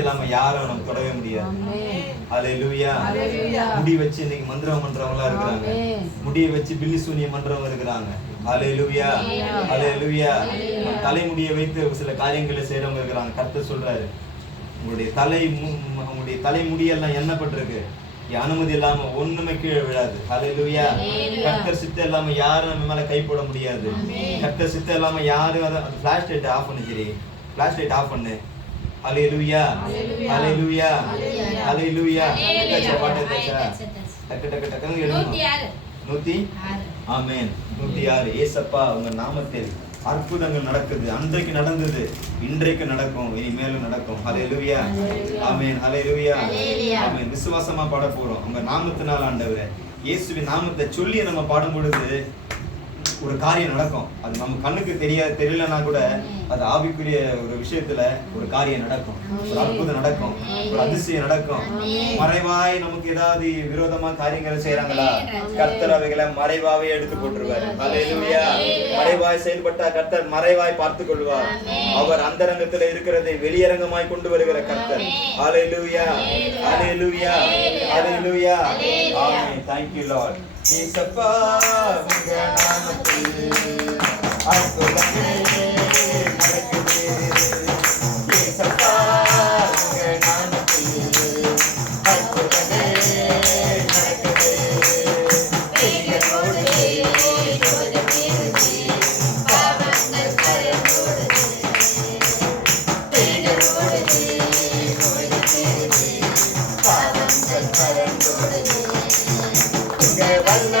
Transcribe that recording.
இல்லாம யாரும் நம்ம தொடவே முடியாது. ஹல்லேலூயா. முடி வச்சு இன்னைக்கு மந்திரம் பண்றவங்களா இருக்கிறாங்க, முடியை வச்சு பில்லி சூனியம் பண்றவங்க இருக்கிறாங்க. ஹல்லேலூயா, ஹல்லேலூயா. தலைமுடியை வைத்து சில காரியங்களை செய்யறவங்க இருக்கிறாங்க. கர்த்தர் சொல்றாரு, உங்களுடைய தலைமுடியெல்லாம் எண்ணப்பட்டிருக்கு, அனுமதி இல்லாம ஒண்ணுமே கீழே விழாது. ஹல்லேலூயா. கர்த்தர் சித்தம் இல்லாம யாரும் நம்ம மேல கை போட முடியாது. கர்த்தர் சித்தம் இல்லாம யாரும் அந்த ஃபிளாஷ் லைட் ஆஃப் பண்ணு, சரி ஃபிளாஷ் லைட் ஆஃப் பண்ணு. ஹல்லேலூயா, ஹல்லேலூயா, ஹல்லேலூயா. பாட்டு டக்கு டக்கு டக்குன்னு எழுதணும். 106. ஆமென். 106. ஏசப்பா உங்க நாமத்தில் அற்புதங்கள் நடக்குது. அன்றைக்கு நடந்தது, இன்றைக்கு நடக்கும், இனிமேலும் நடக்கும். ஹல்லேலூயா, ஆமென், ஹல்லேலூயா, ஆமென். விசுவாசமா பாட போறோம். உங்க நாமத்தினால் ஆண்டவரே, இயேசுவின் நாமத்தை சொல்லி நம்ம பாடும் பொழுது ஒரு காரியம் நடக்கும். அது நம்ம கண்ணுக்கு தெரியலன்னா கூட அது ஆவிக்குரிய ஒரு விஷயத்துல ஒரு காரியம் நடக்கும், ஒரு அற்புதம் நடக்கும், ஒரு அதிசயம் நடக்கும். மறைவாய் நமக்கு ஏதாவது விரோதமா காரியங்களை செய்யறாங்களா, கர்த்தர் அவைகளை மறைவாவே எடுத்து போட்டுருவாரு. ஹல்லேலூயா. மறைவாய் செயல்பட்டா கர்த்தர் மறைவாய் பார்த்து கொள்வார். அவர் அந்தரங்கத்துல இருக்கிறதை வெளியரங்கமாய் கொண்டு வருகிற கர்த்தர். ஹல்லேலூயா, ஹல்லேலூயா, ஹல்லேலூயா. ஆமென். Thank you Lord. ஏசப்பா உங்க நாமத்தில் அற்புதங்கள் நடக்குது. ஏசப்பா உங்க நாமத்தில் அற்புதங்கள் நடக்குது. பேய்களோடு ஓடுகிறது, பாவங்கள் பறந்தோடுது. பேய்களோடு ஓடுகிறது, பாவங்கள் பறந்தோடுது. உங்க வல்ல